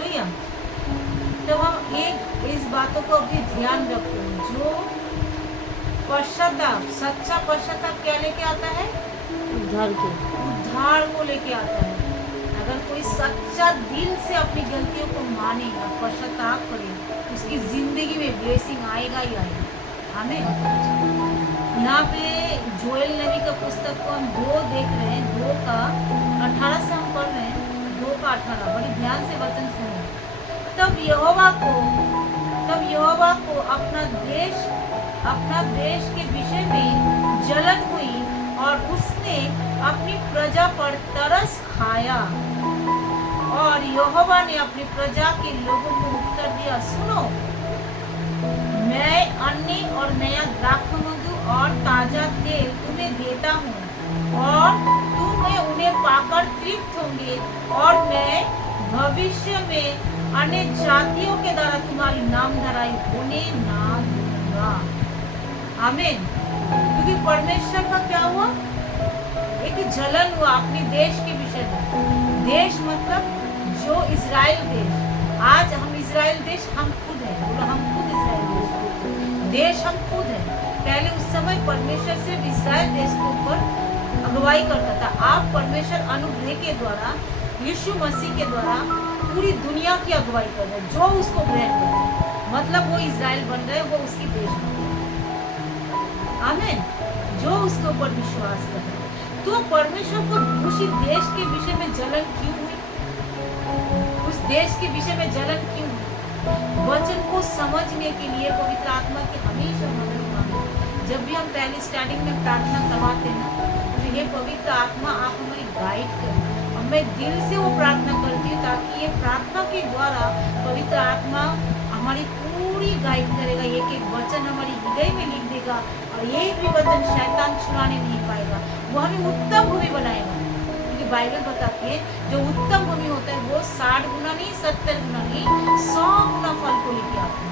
Hallelujah. तो हम एक इस बातों को अभी ध्यान रखो, जो पश्चाताप, सच्चा पश्चाताप क्या लेके आता है? उद्धार को लेके आता है। अगर कोई सच्चा दिल से अपनी गलतियों को माने और पश्चाताप करे, उसकी जिंदगी में ब्लेसिंग आएगा ही आएगा। हमें यहाँ पे जोएल नबी का पुस्तक को हम 2 देख रहे हैं, 2 का 18 से हम पढ़ रहे हैं, 2 का 18। बड़ी ध्यान से वचन सुनो। तब यहोवा को अपना देश के विषय में जलन हुई और उसने अपनी प्रजा पर तरस खाया। और यहोवा ने अपनी प्रजा के लोगों को उत्तर दिया, सुनो, मैं अन्य और नया द्राक्षमधु और ताजा तेल तुम्हें देता हूँ और तुम्हें उन्हें पाकर तृप्त होंगे, और मैं भविष्य में अन्य जातियों के द्वारा तुम्हारी नामधराई होने ना दूंगा। आमीन। क्योंकि परमेश्वर का क्या हुआ? एक जलन हुआ अपने देश के विषय में। देश मतलब जो इजराइल देश। आज हम इजराइल देश हम खुद हैं, बोलो हम खुद इजराइल देश हम खुद हैं। पहले उस समय परमेश्वर सिर्फ इजराइल देश के ऊपर अगुवाई करता था। आप परमेश्वर अनुग्रह के द्वारा, यीशु मसीह के द्वारा पूरी दुनिया की अगुवाई कर रहे हैं। जो उसको ग्रहण कर रहे हैं, मतलब वो इजराइल बन रहे हैं, वो उसकी देश बन रहे हैं। आमीन। जो उसके ऊपर विश्वास कर रहे हैं। तो परमेश्वर को उसी देश के विषय में जलन क्यों हुई? उस देश के विषय में जलन क्यों हुई? वचन को समझने के लिए पवित्र आत्मा की हमेशा मदद मांगे। जब भी हम पहले स्टार्टिंग में प्रार्थना करवाते हैं ना, तो ये पवित्र आत्मा आप हमारी गाइड करें। और मैं दिल से वो प्रार्थना करती हूँ ताकि ये प्रार्थना के द्वारा पवित्र आत्मा हमारी पूरी गाइड करेगा। एक वचन हमारी हृदय में लिख देगा और ये भी वचन शैतान छुड़ाने नहीं पाएगा। वो हमें उत्तम भूमि बनाएगा। क्योंकि बाइबल बताती है जो उत्तम भूमि होता है वो 60 गुना नहीं, 70 गुना नहीं, 100 गुना फल को लेके आता है।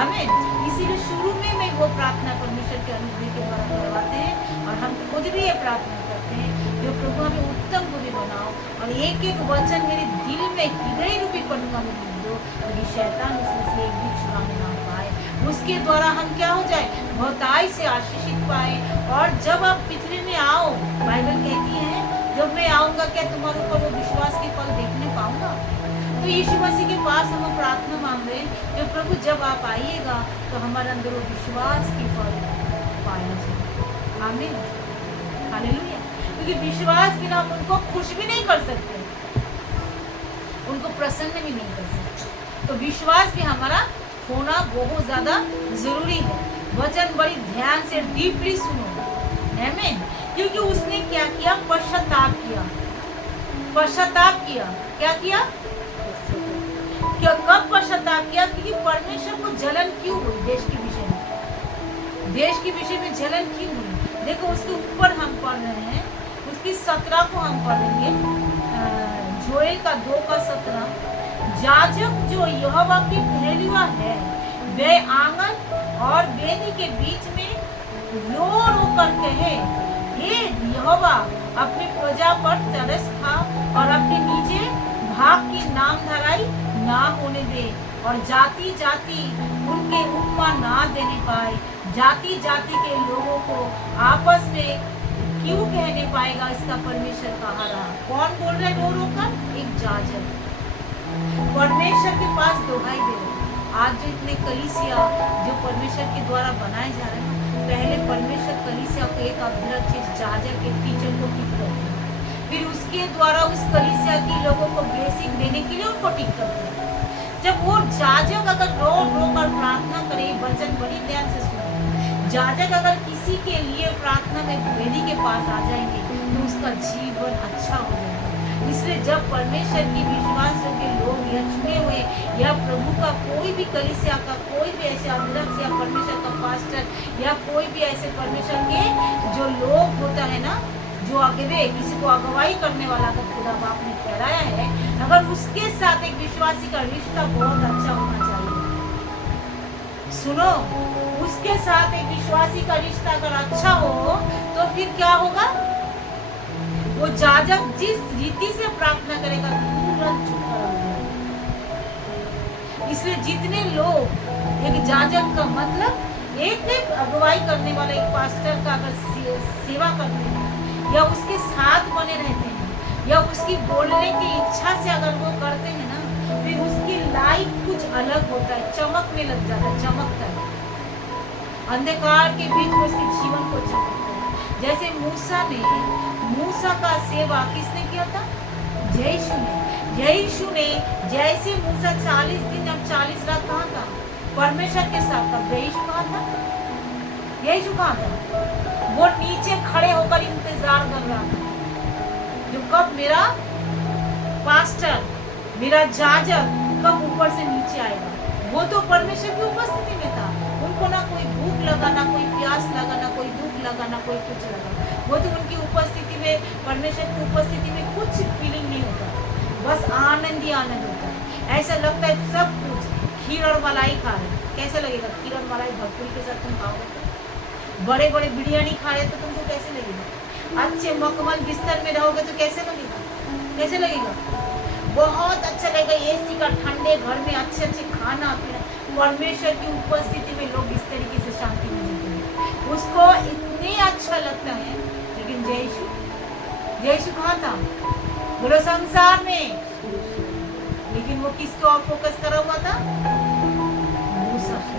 आमीन। इसीलिए शुरू में मैं वो प्रार्थना परमेश्वर के अनुग्रह के द्वारा करवाते हैं और हम खुद भी ये प्रार्थना करते हैं, जो प्रभु हमें उत्तम भूमि बनाओ और एक एक वचन मेरे दिल में हृदय रूपी पन्नुआ में लिख दो, ताकि शैतान उसमें से एक भी छुड़ाने ना पाए। उसके द्वारा हम क्या हो जाए? बहुताई से आशीषित पाए। और जब आप पृथ्वी में आओ, बाइबल कहती है जब मैं आऊंगा क्या तुम्हारे ऊपर वो विश्वास के फल देखने पाऊंगा? तो यीशु मसीह के पास हम प्रार्थना मांग रहे हैं, जो प्रभु जब आप आइएगा तो हमारे अंदर वो विश्वास के फल पाया जाए। आमीन। हालेलुया। क्योंकि विश्वास बिना हम उनको खुश भी नहीं कर सकते, उनको प्रसन्न भी नहीं कर सकते। तो विश्वास भी हमारा होना बहुत ज्यादा जरूरी है। वचन बड़ी ध्यान से डीपली सुनो। आमीन। क्योंकि उसने क्या किया? पश्चाताप किया। पश्चाताप किया। क्या किया? क्या कब पश्चाताप किया? क्योंकि परमेश्वर को जलन क्यों हुई देश के विषय में? देश के विषय में जलन क्यों हुई? देखो उसके ऊपर हम पढ़ रहे हैं, उसकी 17 को हम पढ़ेंगे। जोएल का 2 का 17। याजक जो यहोवा की पहलुआ है, वह आंगन और वेदी के बीच में रो रो कर कहे, हे यहोवा, अपनी प्रजा पर तरस खा और अपने नीचे भाग की नामधराई ना होने दे, और जाति जाति उनके उपमा ना देने पाए। जाति जाति के लोगों को आपस में क्यों कहने पाएगा इसका परमेश्वर कहा रहा? कौन बोल रहा है रो रो कर? एक याजक परमेश्वर के पास दोहाई दे रहे। आज जो इतने कलीसिया जो परमेश्वर के द्वारा बनाए जा रहे हैं, पहले परमेश्वर कलीसिया को एक अध्यक्ष, याजक, एक टीचर को ठीक करते हैं, फिर उसके द्वारा उस कलीसिया के लोगों को ब्लेसिंग देने के लिए उनको ठीक करते हैं। जब वो याजक अगर रो रो कर प्रार्थना करे, वचन बड़ी ध्यान से सुने, याजक अगर किसी के लिए प्रार्थना में वेदी के पास आ जाएंगे तो उसका जीवन अच्छा हो जाएगा। इसलिए जब परमेश्वर की विश्वास के लोग या चुने हुए या प्रभु का कोई भी कलीसिया का कोई भी ऐसे अध्यक्ष या परमेश्वर का पास्टर या कोई भी ऐसे परमेश्वर के जो लोग होता है ना, जो अगवे किसी को अगवाई करने वाला का खुदा बाप ने ठहराया है, अगर उसके साथ एक विश्वासी का रिश्ता बहुत अच्छा होना चाहिए। सुनो, उसके साथ एक विश्वासी का रिश्ता अगर अच्छा हो तो फिर क्या होगा? वो याजक जिस रीति से प्रार्थना करेगा तुरंत छुटकारा हो जाएगा। इसलिए जितने लोग एक जाजक का मतलब एक अगुवाई करने वाला एक पास्टर का अगर सेवा करते हैं या उसके साथ बने रहते हैं या उसकी बोलने की इच्छा से अगर वो करते हैं ना, फिर उसकी लाइफ कुछ अलग होता है, चमकने लग जाता है, चमकता है, अंधकार के बीच में उसके जीवन को चमकता है। जैसे मूसा का सेवा किसने किया था? यीशु ने जैसे मूसा 40 दिन और 40 रात कहाँ था? परमेश्वर के साथ था। यीशु कहाँ था? वो नीचे खड़े होकर इंतजार कर रहा था, जो कब मेरा पास्टर, मेरा जाजक कब ऊपर से नीचे आएगा। वो तो परमेश्वर की उपस्थिति में था, उनको ना कोई भूख लगा, ना कोई प्यास लगा, ना कोई दुख लगा, ना कोई कुछ लगा। वो तो उनकी उपस्थिति में, परमेश्वर की उपस्थिति में कुछ फीलिंग नहीं होता, बस आनंद ही आनंद होता है। ऐसा लगता है सब कुछ खीर और मलाई खा रहे। कैसे लगेगा? खीर और मलाई भरपूरी के साथ तुम खाओगे तो, बड़े बड़े बिरयानी खा रहे तो तुमको कैसे लगेगा? अच्छे मखमल बिस्तर में रहोगे तो कैसे लगेगा? कैसे लगेगा? बहुत अच्छा लगेगा। एसी का ठंडे घर में अच्छे अच्छे खाना पीना, परमेश्वर की उपस्थिति में लोग इस तरीके से शांति में जीते हैं, उसको इतने अच्छा लगता है। लेकिन यीशु कहाँ था? बोलो संसार में। लेकिन वो किसको और फोकस करा हुआ था? मूसा पे।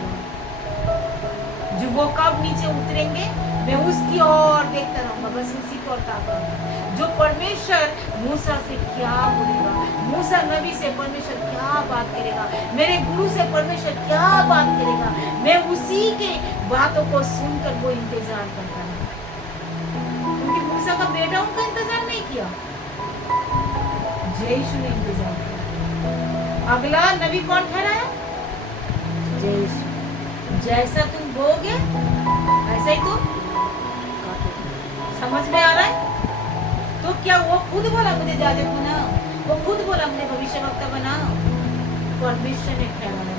जो वो कब नीचे उतरेंगे, मैं उसकी ओर देखता रहूंगा, बस उसी को ताकता रहूंगा। जो परमेश्वर मूसा से क्या बोलेगा, मूसा नबी से परमेश्वर क्या बात करेगा, मेरे गुरु से परमेश्वर क्या बात करेगा, मैं उसी के बातों को सुनकर वो इंतजार करता है। क्योंकि मूसा का बेटा उनका इंतजार नहीं किया, यीशु ने इंतजार किया। अगला नबी कौन ठहराया? यीशु। जैसा तुम बोगे ऐसा ही तुम। समझ में आ रहा है? तो क्या वो खुद बोला मुझे जाजक बनाओ, वो खुद बोला मुझे भविष्यवक्ता बनाओ? परमेश्वर ने ठहराया।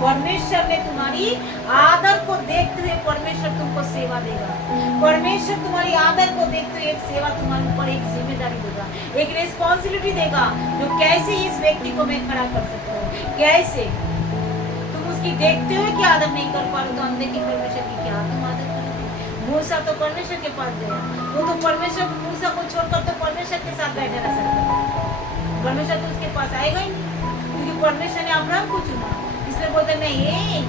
परमेश्वर ने तुम्हारी आदर को देखते हुए परमेश्वर तुमको सेवा देगा। परमेश्वर तुम्हारी आदर को देखते हुए एक सेवा तुम्हारे ऊपर एक जिम्मेदारी देगा, एक रिस्पॉन्सिबिलिटी देगा, जो कैसे इस व्यक्ति को मैं खड़ा कर सकता हूँ। कैसे तुम उसकी देखते हुए क्या आदर नहीं कर पा रहे तो अंधे की परमेश्वर की क्या तुम आदर करोगे? मूसा तो परमेश्वर के पास गया, वो तो परमेश्वर मूसा को छोड़कर तो परमेश्वर के साथ बैठे रह सकता है। परमेश्वर तो उसके पास आएगा ही नहीं, क्योंकि परमेश्वर ने अब्राहम को चुना। इसलिए बोलते नहीं,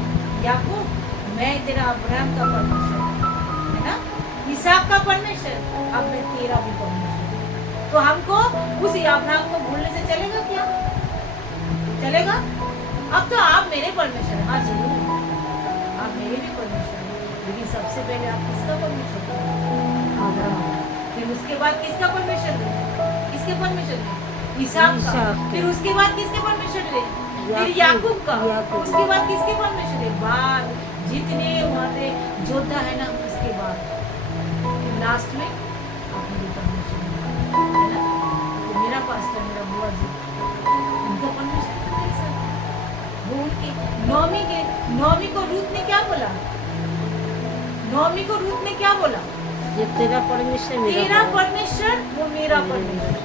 याकूब मैं तेरा अब्राहम का परमेश्वर है ना, इसहाक का परमेश्वर, अब मैं तेरा भी परमेश्वर। तो हमको उस अब्राहम को भूलने से चलेगा क्या? चलेगा? अब तो आप मेरे परमेश्वर, हाँ जरूर आप मेरे भी परमेश्वर, लेकिन सबसे पहले आप किसका परमेश्वर? अब्राहम। फिर उसके बाद किसका परमेश्वर? किसके परमेश्वर? इसहाक का। फिर उसके बाद किसके परमेश्वर है? फिर याकूब का। उसके बाद किसके परमेश्वर है? बाद जितने हमारे योद्धा है ना, उसके बाद लास्ट में आप मेरे परमेश्वर है ना। तो मेरा पास्टर, मेरा बुआ जी, उनका परमेश्वर तो नहीं सर। वो उनके नौमी को रूत ने क्या बोला? नौमी को रूत ने क्या बोला? ये तेरा परमेश्वर, तेरा परमेश्वर वो मेरा परमेश्वर।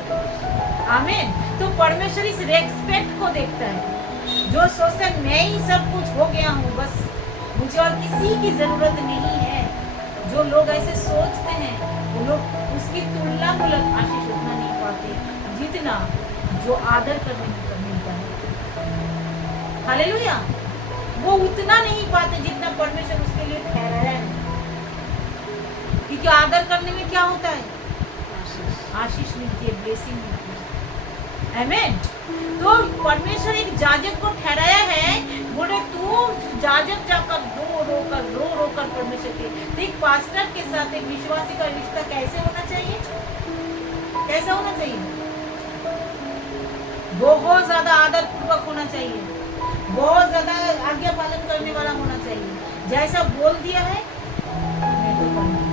आमीन। तो परमेश्वर इस रेस्पेक्ट को देखता है, जो सोचता है मैं ही सब कुछ हो गया हूँ, बस मुझे और किसी की जरूरत नहीं है। जो लोग ऐसे सोचते हैं वो लोग उसकी तुलना मूलक आशीष उतना नहीं पाते जितना जो आदर करने में मिलता है। हालेलुया। वो उतना नहीं पाते जितना परमेश्वर उसके लिए ठहराया है। क्योंकि आदर करने में क्या होता है? आशीष मिलती है, ब्लेसिंग मिलती है। आमीन। तो परमेश्वर एक जाजक को ठहराया है, बोले तू जाजक जाकर रो कर परमेश्वर के। तो एक पास्टर के साथ एक विश्वासी का रिश्ता कैसे होना चाहिए? कैसा होना चाहिए? बहुत ज्यादा आदर पूर्वक होना चाहिए, बहुत ज्यादा आज्ञा पालन करने वाला होना चाहिए। जैसा बोल दिया है मैं तो करूंगा,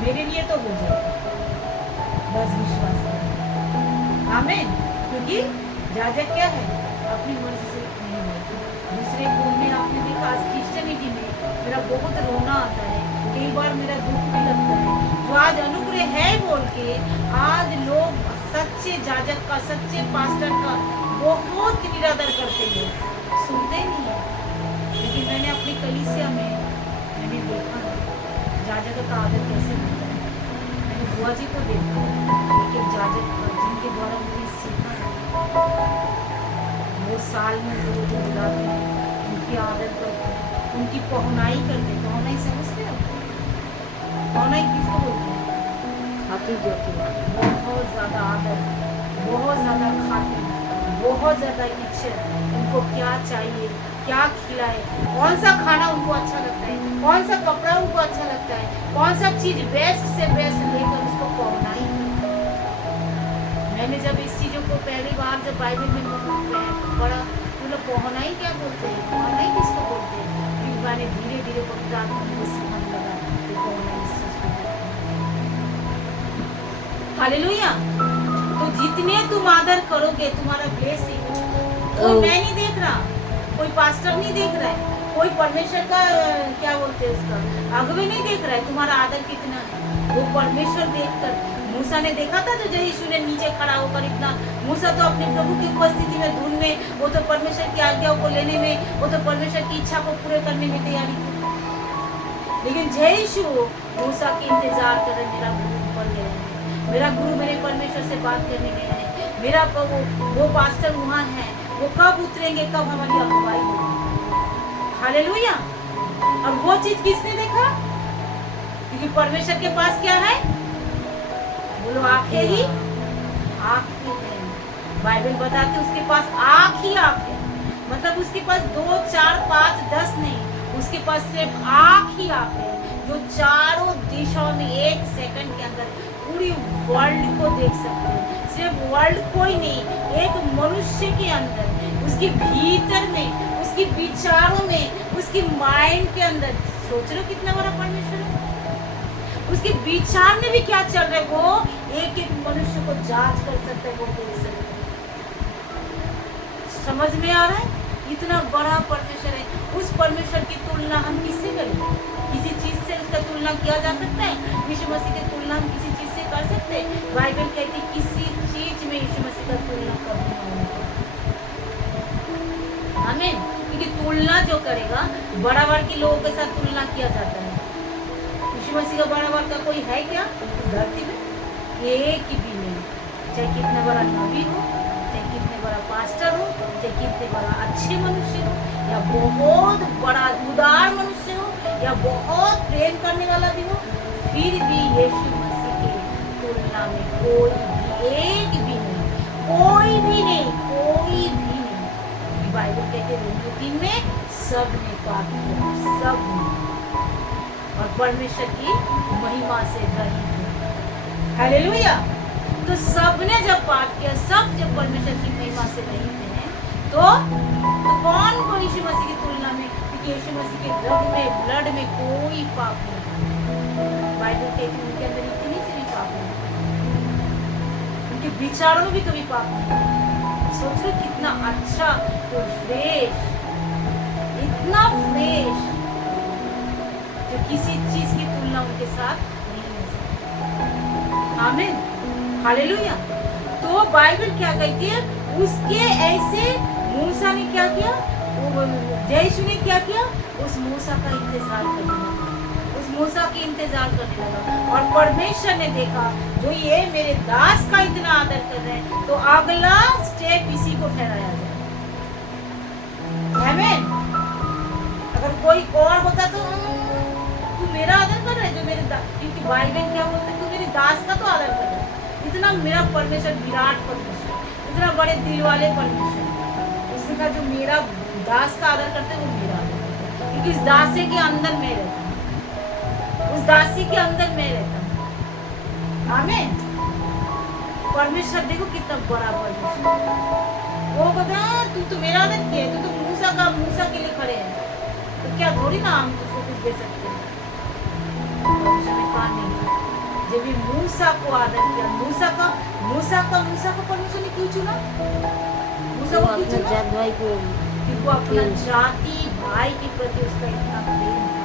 मेरे लिए तो हो जाएगा, बस विश्वास करें। आमीन। क्योंकि जाजक क्या है? अपनी मर्जी से नहीं बोलते। दूसरे को में आपने देखा, आज क्रिश्चियनिटी में मेरा बहुत रोना आता है, कई बार मेरा दुख भी लगता है। जो आज अनुग्रह है बोल के आज लोग सच्चे जाजक का, सच्चे पास्टर का बहुत निरादर करते हैं, सुनते नहीं है। लेकिन मैंने अपनी कलीसिया में मैंने देखा है जाजक का आदर कैसे होता है। मैंने बुआ जी को देखा है, एक एक जाजक जिनके द्वारा मैंने सीखा है, वो साल में 2 दिन बुलाते हैं, उनकी आदर करते हैं, उनकी पहुनाई करते हैं। पहुनाई समझते हो? पहुनाई किसको बोलते हैं? खातिर जाती है। बहुत ज़्यादा आदर, बहुत ज़्यादा खातिर, बहुत ज़्यादा इच्छा, उनको क्या चाहिए, क्या खिलाए, कौन सा खाना उनको अच्छा लगता है, कौन सा कपड़ा उनको अच्छा लगता है, कौन सा चीज़ बेस्ट से बेस्ट लेकर उसको पहुनाई करते हैं। मैंने जब इस चीज़ों को पहली बार जब बाइबल में पढ़ा तो लोग पहुनाई क्या बोलते हैं, पहुनाई किसको बोलते हैं, फिर मैंने धीरे धीरे पवित्र आत्मा को सिखाने लगा कि पहुनाई इस चीज़ को बोलते हैं। हालेलुया। तो जितने तुम आदर करोगे तुम्हारा ब्लेसिंग, कोई मैं नहीं देख रहा, कोई पास्टर नहीं देख रहा है, कोई परमेश्वर का क्या बोलते हैं उसका अगुवे नहीं देख रहा है, तुम्हारा आदर कितना है वो परमेश्वर देखकर। मूसा ने देखा था तो जब यीशु ने नीचे खड़ा होकर इतना, मूसा तो अपने प्रभु की उपस्थिति में ढूंढने, वो तो परमेश्वर की आज्ञाओं को लेने में, वो तो परमेश्वर की इच्छा को पूरे करने में तैयारी थी। लेकिन जय यीशु मूसा की इंतजार कर रहे, मेरा गुरु ऊपर गया है, मेरा गुरु मेरे परमेश्वर से बात करने गया है, मेरा वो पास्टर वहाँ है, वो कब उतरेंगे, कब हमारी अगुवाई होगी। हालेलुया। और वो चीज किसने देखा? क्योंकि परमेश्वर के पास क्या है? बोलो आंखें ही आंखें हैं। बाइबल बताती उसके पास आंख ही आंख है, मतलब उसके पास 2, 4, 5, 10 नहीं, उसके पास सिर्फ आंख ही आंख है, जो चारों दिशाओं में 1 सेकंड के अंदर पूरी वर्ल्ड को देख सकते हैं। सिर्फ वर्ल्ड को ही नहीं, एक मनुष्य के अंदर, उसके भीतर में, उसके विचारों में, उसके माइंड के अंदर। सोच रहे हो कितना बड़ा परमेश्वर है? उसके विचार में भी क्या चल रहा है वो एक एक मनुष्य को जांच कर सकता है, वो देख सकता है। समझ में आ रहा है? इतना बड़ा परमेश्वर है। उस परमेश्वर की तुलना हम किससे करें? किसी चीज से उसका तुलना किया जा सकता है? यीशु मसीह की तुलना हम किसी चीज से कर सकते हैं? बाइबल कहती है किसी चीज में यीशु मसीह का तुलना कभी नहीं होगा। आमीन। क्योंकि तुलना जो करेगा, बराबर के लोगों के साथ तुलना किया जाता है। यीशु मसीह का बराबर का कोई है क्या इस धरती में? एक भी नहीं। चाहे कितना बड़ा नबी हो, चाहे कितने बड़ा पास्टर हो, चाहे कितने बड़ा अच्छे मनुष्य हो, या बहुत बड़ा उदार मनुष्य हो, या बहुत प्रेम करने वाला भी हो, फिर भी यीशु मसीह की तुलना में कोई भी, एक भी नहीं, कोई भी नहीं, कोई भी नहीं। बाइबल कहते हैं रोमियो 3 में सब ने पाप किया, सब ने, और परमेश्वर की महिमा से रहित है। हालेलुया। तो सबने जब पाप किया, सब जब परमेश्वर की महिमा से रहित हैं, तो कौन को यीशु मसीह की तुलना में? क्योंकि यीशु मसीह के रग में, ब्लड में कोई पाप नहीं। बाइबल कहती है उनके अंदर इतनी सी भी पाप नहीं, उनके विचारों में भी कभी पाप नहीं। सोच रहे कितना अच्छा, तो फ्रेश, इतना फ्रेश, जो किसी चीज की तुलना उनके साथ नहीं हो सकती। आमीन। हालेलुया। तो बाइबल क्या कहती है? उसके ऐसे मूसा ने क्या किया? यीशु ने क्या किया? उस मूसा का इंतजार करने लगा, उस मूसा की इंतजार करने लगा। और परमेश्वर ने देखा जो ये मेरे दास का इतना आदर कर रहे हैं, तो अगला स्टेप इसी को ठहराया जाए। आमीन। अगर कोई और होता तो तू मेरा आदर कर रहा है, जो मेरे क्योंकि बाइबल क्या बोलते हैं? तू मेरे दास का तो आदर कर रहा है। इतना मेरा परमेश्वर विराट परमेश्वर, इतना बड़े दिल वाले परमेश्वर, उसने कहा जो मेरा दास का आदर करते हैं वो मेरा आदर करते हैं, क्योंकि इस दासी के अंदर मैं रहता हूँ, उस दासी के अंदर मैं रहता हूँ। आमीन। परमेश्वर देखो कितना बड़ा परमेश्वर। वो कहता है तू तो मेरा आदर किया, तू तो मूसा के लिए खड़े हैं, तो क्या थोड़ी ना हम तुझको कुछ दे सकते हैं? परमेश्वर ने कहा नहीं। जब ये मूसा को आदर किया, मूसा का परमेश्वर ने क्यों चुना? मूसा को क्यों चुना? क्योंकि वो अपना जाति भाई के प्रति उसका इतना प्रेम था,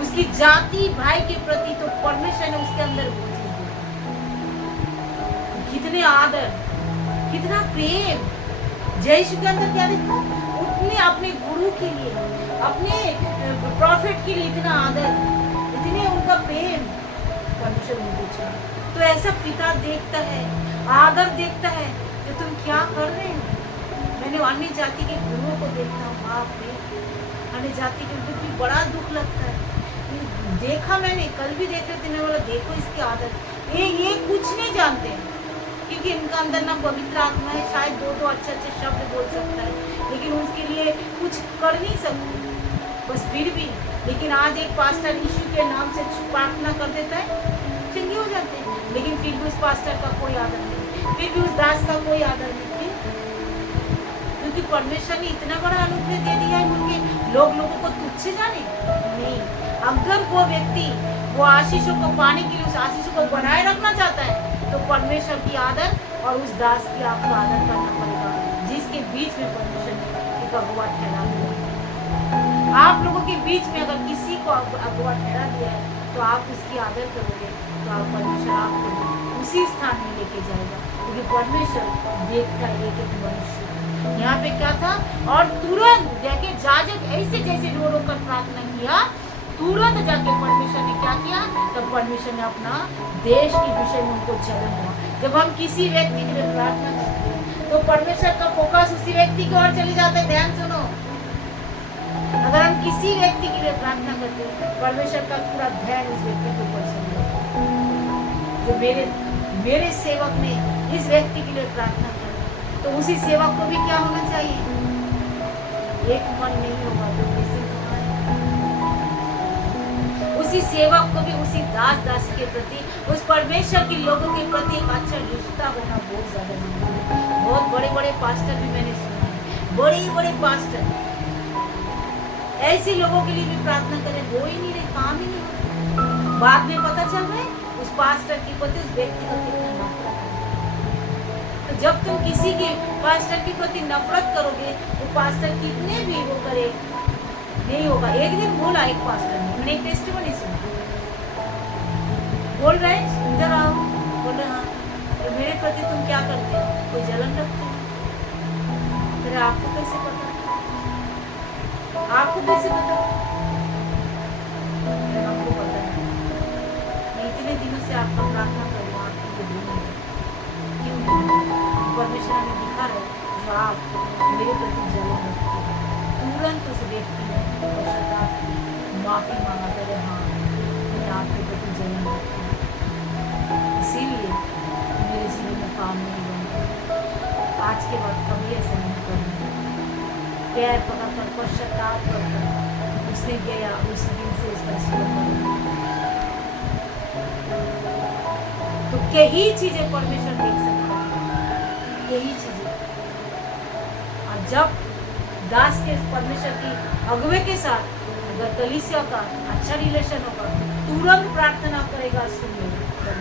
उसकी जाति भाई के प्रति, तो परमेश्वर ने उसके अंदर वो चीज देखी। कितने आदर, कितना प्रेम। यीशु के अंदर क्या देखा, उतने अपने गुरु के लिए, अपने प्रॉफिट के लिए इतना आदर, इतने उनका प्रेम परमेश्वर उनको चाहिए। तो ऐसा पिता देखता है, आदर देखता है कि तुम क्या कर रहे हो। मैंने अन्य जाति के गुरुओं को देखता हूँ, बाप रे, अन्य जाति के उनको भी बड़ा दुख लगता है। देखा मैंने, कल भी देख रहे थे, मैं बोला देखो इसके आदर, ये कुछ नहीं जानते हैं, क्योंकि इनका अंदर ना पवित्र आत्मा है। शायद दो अच्छे शब्द बोल सकता है, लेकिन उसके लिए कुछ कर नहीं सकते, बस फिर भी। लेकिन आज एक पास्टर यीशु के नाम से प्रार्थना कर देता है, चंगे हो जाते हैं, लेकिन फिर भी उस पास्टर का कोई आदर नहीं, फिर भी उस दास का कोई आदर नहीं। क्योंकि परमेश्वर ने इतना बड़ा अनुग्रह दे दिया है उनके, लोगों को तुच्छ जाने नहीं। अगर वो व्यक्ति वो आशीषों को पाने के लिए उस आशीषों को बनाए रखना चाहता है, तो परमेश्वर की आदर और उस दास की आपको आदर करना पड़ेगा, जिसके बीच में परमेश्वर ने एक अगुवा ठहरा दिया। आप लोगों के बीच में अगर किसी को अगुवा ठहरा दिया है, तो आप उसकी आदर करोगे, तो आप परमेश्वर आपको उसी स्थान में लेके जाएगा, क्योंकि परमेश्वर देखता है एक मनुष्य। यहाँ पे क्या था, और तुरंत जाके याजक ऐसे जैसे रो रो कर प्रार्थना किया, तुरंत जाके परमेश्वर ने क्या किया, तब परमेश्वर ने अपना देश के विषय में उनको जलन हुआ। जब हम किसी व्यक्ति के लिए प्रार्थना करते हैं, तो परमेश्वर का फोकस उसी व्यक्ति की ओर चले जाता है। ध्यान सुनो, अगर हम किसी व्यक्ति के लिए प्रार्थना करते हैं, परमेश्वर का पूरा ध्यान उस व्यक्ति के ऊपर चले जाता है। जो मेरे सेवक ने इस व्यक्ति के लिए प्रार्थना की, तो उसी सेवक को भी क्या होना चाहिए, एक मन नहीं होगा तो कैसे उसी सेवक को भी उसी दास के प्रति, उस परमेश्वर के लोगों के प्रति एक अच्छा रिश्ता होना बहुत ज्यादा जरूरी है। बहुत बड़े बड़े पास्टर भी मैंने सुना है, बड़े पास्टर ऐसे लोगों के लिए भी प्रार्थना करें, हो ही नहीं रहे, काम ही नहीं हो। बाद में पता चल रहा है उस पास्टर के प्रति उस व्यक्ति को कितना नफरत है। तो जब तुम किसी के पास्टर के प्रति नफरत करोगे, तो पास्टर कितने भी वो करे नहीं होगा। एक दिन बोला एक पास्टर ने, मैंने एक टेस्टिमनी सुना, बोल रहे इधर आओ, बोल रहे हाँ, तो मेरे प्रति तुम क्या करते हो, कोई जलन रखते हो? फिर आपको कैसे पता, आपको कैसे पता? हमको पता है, मैं इतने दिनों से आपका प्रार्थना कर रही हूँ, आपको क्यों नहीं? परमेश्वर हमें दिखा रहे जो आप मेरे प्रति जलन रखते हो। तुरंत उस व्यक्ति ने माफी मांगा, करे हाँ मैं आपके प्रति जलन रखती हूँ, इसीलिए मेरे जीवन में काम नहीं बना, आज के बाद कभी ऐसा नहीं करूँगा। पैर पकड़कर पश्चाताप करकर उसने गया, उस दिन से उसका जीवन बदल। तो यही चीजें परमेश्वर देख सकता है, यही चीजें। और जब दास के परमेश्वर की अगुवे के साथ अगर कलीसिया का अच्छा रिलेशन होगा, तुरंत प्रार्थना करेगा, सुनिएगा,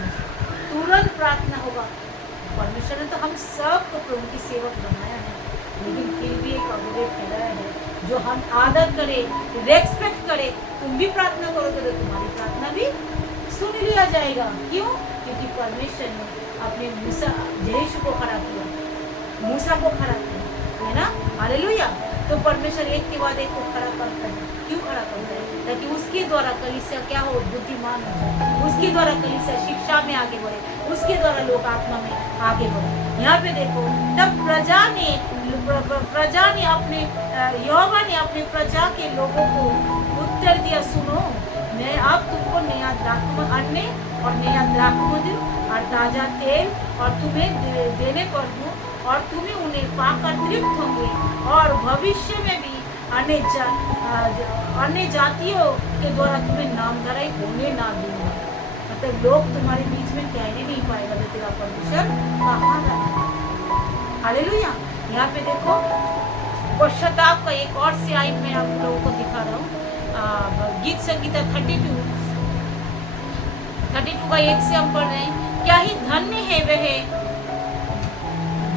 तुरंत प्रार्थना होगा। परमेश्वर ने तो हम सबको प्रभु की सेवक बनाया है, लेकिन फिर भी एक अगुवे ठहराया है जो हम आदर करे, रेस्पेक्ट करे। तुम भी प्रार्थना करोगे तो तुम्हारी प्रार्थना भी सुन लिया जाएगा। क्यों? क्योंकि परमेश्वर ने अपने मूसा यीशु को खड़ा किया, मूसा को खड़ा किया, है ना, हालेलुया। तो परमेश्वर एक के बाद एक को खड़ा करता है। क्यों खड़ा करता है? ताकि उसके द्वारा कलीसिया क्या हो, बुद्धिमान हो जाए, उसके द्वारा कलीसिया शिक्षा में आगे बढ़े, उसके द्वारा लोग आत्मा में आगे बढ़े। यहाँ पे देखो, तब प्रजा ने अपने यहोवा ने अपने प्रजा के लोगों को उत्तर दिया, सुनो मैं अब तुमको नया द्राक्षमधु अन्य और नया द्राक्षमधु और ताजा तेल और तुम्हें देने पर हूँ, और तुम्हें उन्हें पाकर तृप्त होंगे, और भविष्य में भी अन्य जातियों के द्वारा तुम्हें नामधराई होने ना दूंगा। मतलब लोग तुम्हारे बीच में कहने नहीं पाएगा तो तेरा परमेश्वर कहाँ रहा। हालेलुया। यहाँ पे देखो पश्चाताप का एक और स्याही मैं आप लोगों को दिखा रहा हूँ। गीत संगीता 32 का 1 से हम पढ़ रहे हैं। क्या ही धन्य है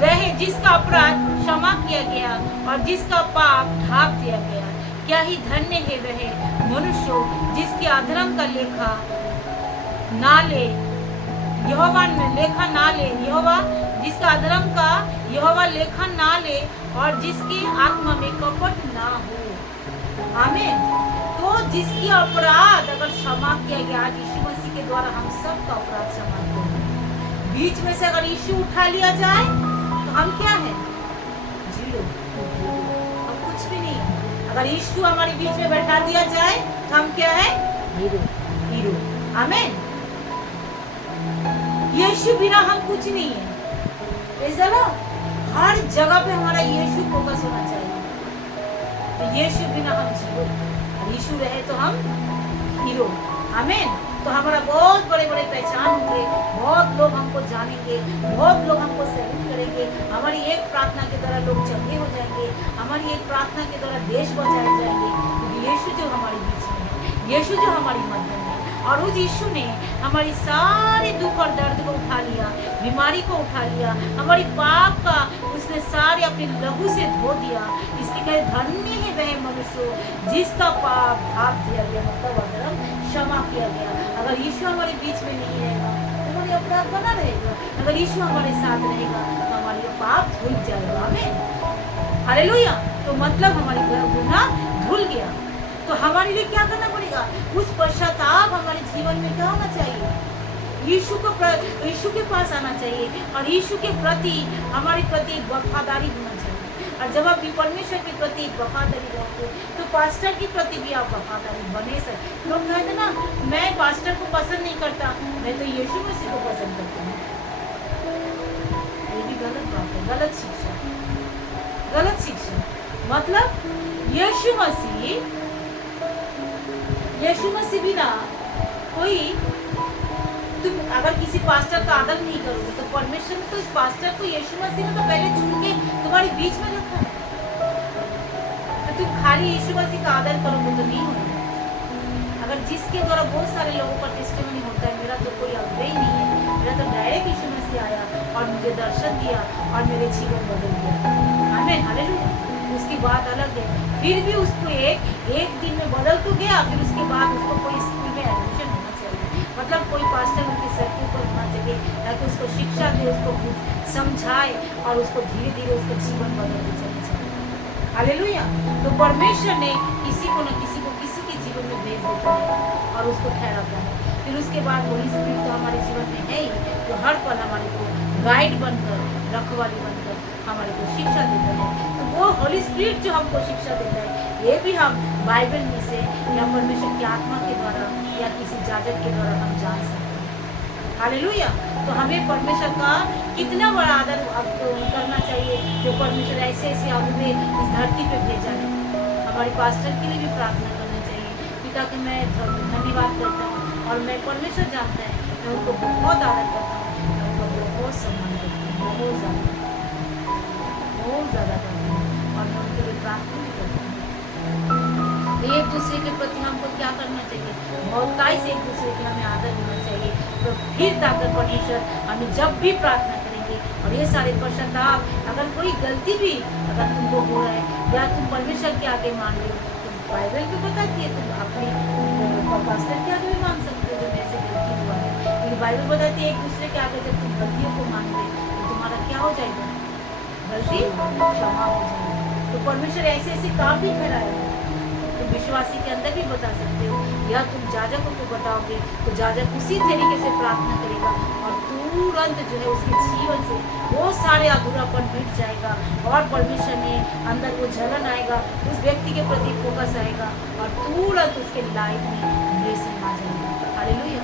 वह जिसका अपराध क्षमा किया गया और जिसका पाप ढांप दिया गया। क्या ही धन्य है वह मनुष्य जिसके अधर्म का लेखा ना ले, यहोवा जिसका अधर्म का यहोवा लेखन ना ले और जिसकी आत्मा में कपट ना हो। आमीन। तो जिसकी अपराध अगर क्षमा किया गया, आज यीशु मसीह के द्वारा हम सबका अपराध क्षमा किया गया। बीच में से अगर यीशु उठा लिया जाए तो हम क्या है? जीरो, हम कुछ भी नहीं है। अगर यीशु हमारे बीच में बैठा दिया जाए तो हम क्या है? हीरो। हीरो। आमीन। यीशु बिना हम कुछ नहीं है। हर जगह पे हमारा यीशु फोकस होना चाहिए। तो यीशु बिना हम जीरो, और यीशु रहे तो हम हीरो। आमीन। तो हमारा बहुत बड़े बड़े पहचान होंगे, बहुत लोग हमको जानेंगे, बहुत लोग हमको सैल्यूट करेंगे। हमारी एक प्रार्थना के द्वारा लोग चंगे हो जाएंगे, हमारी एक प्रार्थना के द्वारा देश बचाए जाएंगे, क्योंकि यीशु जो हमारे बीच में है, यीशु जो हमारी मध्य में है, और उस यीशु ने हमारी सारे दुख और दर्द को उठा लिया, बीमारी को उठा लिया, हमारी पाप का उसने सारे अपने लहू से धो दिया। इसलिए कहे धन्य है वह मनुष्य जिसका पाप भाग दिया गया, मतलब अधर्म क्षमा किया गया। अगर यीशु हमारे बीच में नहीं रहेगा तो हमारे अपराध बना रहेगा। अगर यीशु हमारे साथ रहेगा तो हमारे पाप धुल जाएगा। आमीन। हालेलुया। तो मतलब हमारी गुनाह धुल गया। तो हमारे लिए क्या करना पड़ेगा? उस पश्चाताप हमारे जीवन में क्या होना चाहिए? यीशु के पास आना चाहिए और यीशु के प्रति हमारे प्रति वफादारी होना चाहिए। और जब आप परमेश्वर के प्रति वफादारी रहोगे तो पास्टर के प्रति भी आप वफादारी बने सकते। लोग कहते ना, मैं पास्टर को पसंद नहीं करता, मैं तो यीशु मसीह को पसंद करता हूँ। ये भी गलत बात है, गलत शिक्षा, गलत शिक्षा। मतलब यीशु मसीह बिना कोई, तुम अगर किसी पास्टर का आदर नहीं करोगे तो परमेश्वर ने तो इस पास्टर को, यीशु मसीह ने तो पहले चुन के तुम्हारे बीच में रखा है। तो तुम खाली यीशु मसीह का आदर करोगे तो नहीं होगा। अगर जिसके द्वारा बहुत सारे लोगों का टेस्टिमनी होता है, मेरा तो कोई अग्रह ही नहीं है, मेरा तो डायरेक्ट यीशु मसीह आया और मुझे दर्शन दिया और मेरे जीवन बदल दिया। आमीन। हालेलुया। उसकी बात अलग है। फिर भी उसको एक दिन में बदल तो गया, फिर उसके बाद उसको कोई स्कूल में एडमिशन होना चाहिए, मतलब कोई पास्टर उनके सर के ऊपर होना चाहिए ताकि उसको शिक्षा दे, उसको समझाए और उसको धीरे धीरे उसका जीवन बदलते चले जाए। हालेलुया। तो परमेश्वर ने किसी को न किसी को किसी के जीवन में भेज देता है और उसको ठहराता है। फिर उसके बाद होली स्पिरिट तो हमारे जीवन में है ही, जो हर पल हमारे को गाइड बनकर, रखवाली बनकर हमारे को शिक्षा देता है। तो वो होली स्पिरिट जो हमको शिक्षा देता है, ये भी हम बाइबल में से या परमेश्वर की आत्मा के द्वारा या किसी जाजक के द्वारा हम जान सकते हैं। हालेलुया। तो हमें परमेश्वर का कितना बड़ा आदर करना चाहिए, जो परमेश्वर ऐसे ऐसे हमें इस धरती पे भेजा है। हमारे पास्टर के लिए भी प्रार्थना करना चाहिए। पिता के मैं धन्यवाद करता हूँ और मैं परमेश्वर जानता है, मैं उनको बहुत आदर करता हूँ, मैं उनको बहुत सम्मान करता हूँ, बहुत ज़्यादा करती हूँ और मैं उनके लिए प्रार्थना भी करती हूँ। तो एक दूसरे के प्रति हमको क्या करना चाहिए? बहुताई से एक दूसरे के हमें आदर होना चाहिए। तो फिर ताकत परमेश्वर हमें जब भी प्रार्थना करेंगे और ये सारे पश्चाताप, अगर कोई गलती भी अगर तुमको हो रहा है या तुम परमेश्वर के आगे मान रहे हो, तो बाइबल भी बताती है तुम अपने पास्टर के आगे भी मान सकते हो जब ऐसे गलती हुआ है। क्योंकि बाइबल बताती है एक दूसरे के आगे जब तुम गलतियों को मानोगे तो तुम्हारा क्या हो जाएगा? गलती क्षमा हो जाएगी। तो परमेश्वर ऐसे ऐसे काम भी कराएगा। तुम विश्वासी के अंदर भी बता सकते हो, या तुम जाजकों को बताओगे तो जाजक उसी तरीके से प्रार्थना करेगा और तुरंत जो है उसके जीवन से वो सारे अधूरापन मिट जाएगा और परमेश्वर ने अंदर वो जलन आएगा, उस व्यक्ति के प्रति फोकस आएगा और तुरंत उसके लाइफ में ब्लेसिंग आ जाएगी। हालेलुया।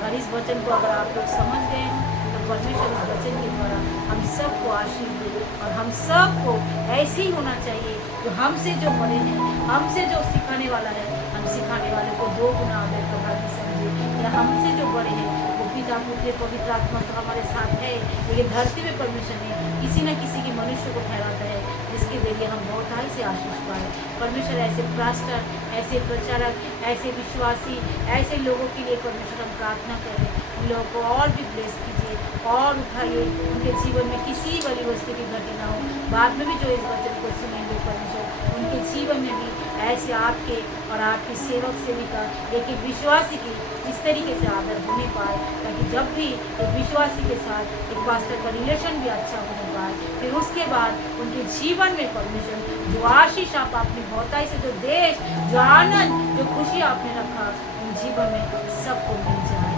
अगर इस वचन को अगर आप लोग समझ गए तो परमेश्वर इस वचन के द्वारा हम सबको आशीष दे और हम सबको ऐसे ही होना चाहिए। जो हमसे जो बड़े हैं, हमसे जो सिखाने वाला है, हम सिखाने वाले को 2 गुना आदर का भागी समझे। या हमसे जो बड़े हैं वो पिता पुत्र पवित्र आत्मा तो हमारे साथ है, लेकिन धरती में परमेश्वर ने किसी न किसी के मनुष्य को ठहराता है जिसके जरिए हम बहुत ही से आशीष पाए। परमेश्वर ऐसे पास्टर, ऐसे प्रचारक, ऐसे विश्वासी, ऐसे लोगों के लिए परमेश्वर हम प्रार्थना करें, उन लोगों को और भी ब्लेस कीजिए और उठाइए, उनके जीवन में किसी बड़ी वस्तु की घटी ना हो। बाद में भी जो इस वचन को सुनेंगे परमेश्वर उनके जीवन में भी ऐसे आपके और आपके सेवक सेविका एक विश्वासी की इस तरीके से आदर होने पाए, ताकि जब भी एक विश्वासी के साथ एक पास्टर का रिलेशन भी अच्छा होने के बाद फिर उसके बाद उनके जीवन में परमेश्वर जो आशीष आप अपनी बहुताई से जो देश जो आनंद जो खुशी आपने रखा उन जीवन में सबको मिल जाए।